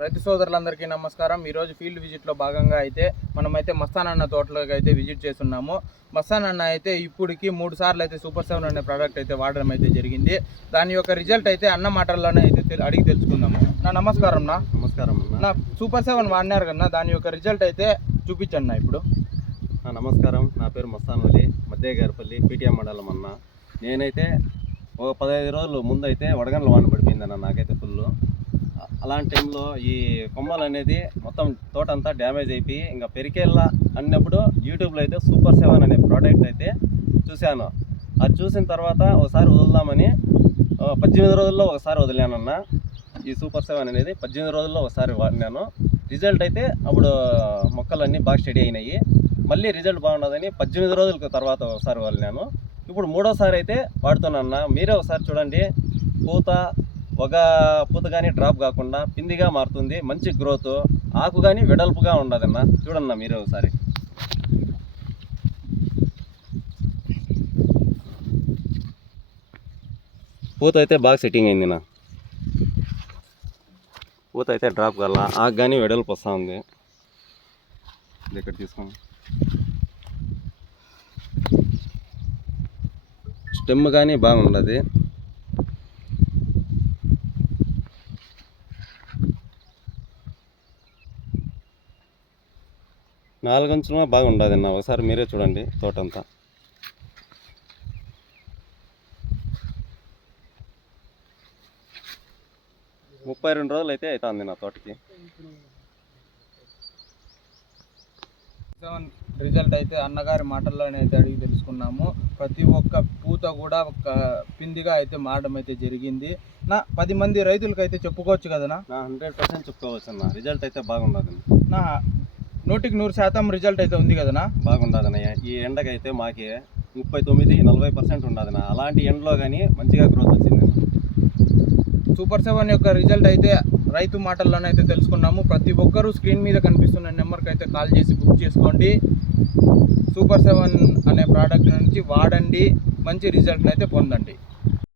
రైతు సోదరులందరికీ నమస్కారం. ఈరోజు ఫీల్డ్ విజిట్లో భాగంగా అయితే మనమైతే మస్తాన్ అన్న తోటలోకి అయితే విజిట్ చేస్తున్నాము. మస్తాన్ అన్న అయితే ఇప్పటికి 3 సార్లు అయితే సూపర్ 7 అనే ప్రోడక్ట్ అయితే వాడడం అయితే జరిగింది. దాని యొక్క రిజల్ట్ అయితే అన్న మాటల్లోనే అయితే అడిగి తెలుసుకుందాము. నా నమస్కారం నా నా సూపర్ 7 వాడినారు కన్నా దాని యొక్క రిజల్ట్ అయితే చూపించండి నా ఇప్పుడు. నమస్కారం, నా పేరు మస్తాన్ వలి, మధ్యగారిపల్లి పీటీఎం మండలం అన్న. నేనైతే ఒక 15 రోజులు ముందు అయితే వడగండ్ల వాన పడిపోయిందన్న నాకైతే ఫుల్. అలాంటి టైంలో ఈ కొమ్మలు అనేది మొత్తం తోట అంతా డ్యామేజ్ అయిపోయి ఇంకా పెరికేళ్ళ అన్నప్పుడు యూట్యూబ్లో అయితే సూపర్ 7 అనే ప్రోడక్ట్ అయితే చూశాను. అది చూసిన తర్వాత ఒకసారి వదులుదామని 18 రోజుల్లో ఒకసారి వదిలానన్న. ఈ సూపర్ 7 అనేది 18 రోజుల్లో ఒకసారి వాడినాను. రిజల్ట్ అయితే అప్పుడు మొక్కలన్నీ బాగా స్టడీ అయినాయి. మళ్ళీ రిజల్ట్ బాగుండదని 18 రోజుల తర్వాత ఒకసారి వాడినాను. ఇప్పుడు 3వసారి అయితే వాడుతున్నాను. మీరే ఒకసారి చూడండి, ఒక పూత కానీ డ్రాప్ కాకుండా పిందిగా మారుతుంది, మంచి గ్రోత్, ఆకు కానీ వెడల్పుగా ఉండదన్న. చూడన్న మీరే ఒకసారి. పూత అయితే బాగా సెట్టింగ్ అయింది నా. పూత అయితే డ్రాప్ కల్లా ఆకు కానీ వెడల్పు వస్తూ ఉంది. ఇక్కడ తీసుకోండి. స్టెమ్ కానీ బాగుండదు. నాలుగంచున బాగుండదు అన్న. ఒకసారి మీరే చూడండి తోటంతా. ముప్పై 2 రోజులు అయితే అవుతుంది నా తోటకి. రిజల్ట్ అయితే అన్నగారి మాటల్లోనే అయితే అడిగి తెలుసుకున్నాము. ప్రతి ఒక్క పూత కూడా ఒక పిందిగా అయితే మారడం అయితే జరిగింది. నా 10 మంది రైతులకు అయితే చెప్పుకోవచ్చు కదనా? 100% చెప్పుకోవచ్చు అన్న. రిజల్ట్ అయితే బాగుండదు నా. 100% రిజల్ట్ అయితే ఉంది కదనా? బాగుండదన్న. ఈ ఎండకైతే మాకి 39-40% ఉండదన్న. అలాంటి ఎండలో కానీ మంచిగా గ్రోత్ వచ్చింది. సూపర్ 7 యొక్క రిజల్ట్ అయితే రైతు మాటల్లోనే అయితే తెలుసుకున్నాము. ప్రతి ఒక్కరూ స్క్రీన్ మీద కనిపిస్తున్న నెంబర్కి అయితే కాల్ చేసి బుక్ చేసుకోండి. సూపర్ 7 అనే ప్రోడక్ట్ నుంచి వాడండి, మంచి రిజల్ట్ని అయితే పొందండి.